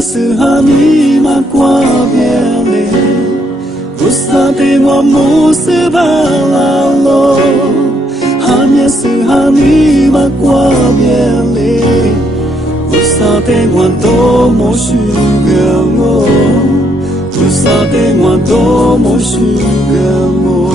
是哈尼玛瓜别嘞，不萨的我木是巴拉罗，哈面是哈尼玛瓜别嘞，不萨的我多么虚个我，不萨的我多么虚个我。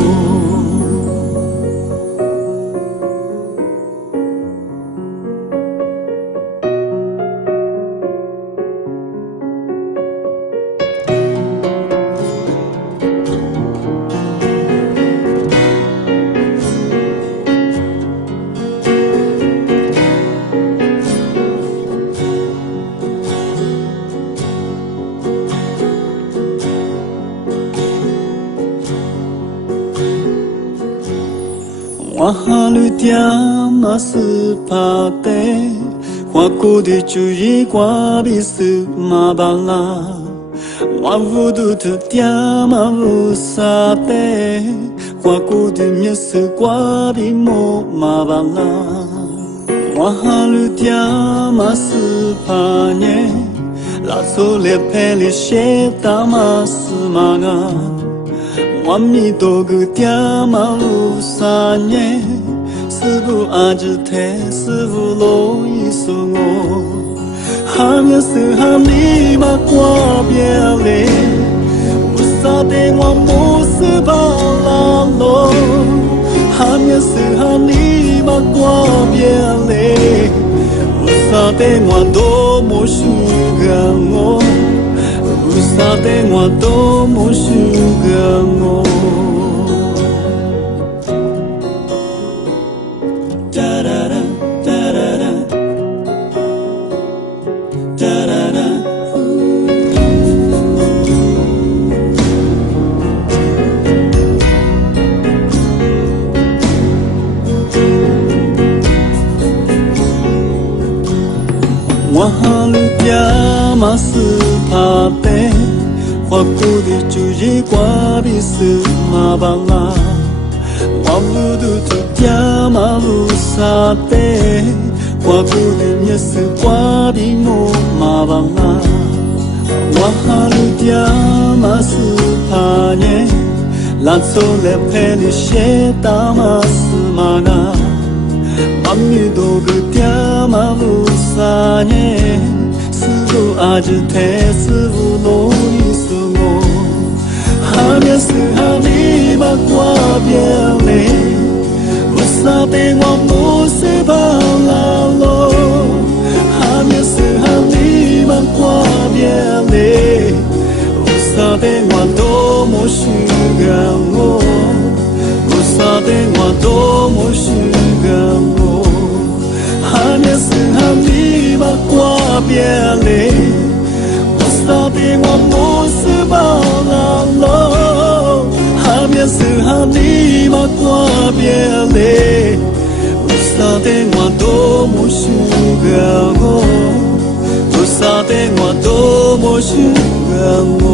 我哈绿点嘛是怕的，我古的主意挂比是马巴拉，我无度的点嘛无啥的，我古的面是挂比莫马巴拉，我哈绿点嘛是怕呢，拉错了陪里些大嘛是马啊。我米多个爹妈路三年，师傅阿只太师傅罗伊说我，哈面是哈尼玛挂别嘞，不萨的我木是巴拉罗，哈面是哈尼玛挂别嘞，不萨的我多么虚个我。不萨的我多么虚个我，哒哒哒哒哒哒哒哒哒。我哈绿点嘛是怕的。我古的主意挂比是马巴拉，我不度的爹马路萨的，我古的也是挂比莫马巴拉，我哈路爹马是怕呢，拉错了陪你些大马是马那，妈咪多个爹马路萨呢，师傅阿只太师傅罗伊。哈面是哈尼玛挂别嘞，不萨的我木是巴拉罗，哈面是哈尼玛挂别嘞，不萨的我多么虚个我，不萨的我多么虚个我，哈面是哈尼玛挂别嘞，不萨的我木是巴拉罗。哈面是哈尼玛挂别嘞，不萨的我多么虚个我，不萨的我多么虚个我。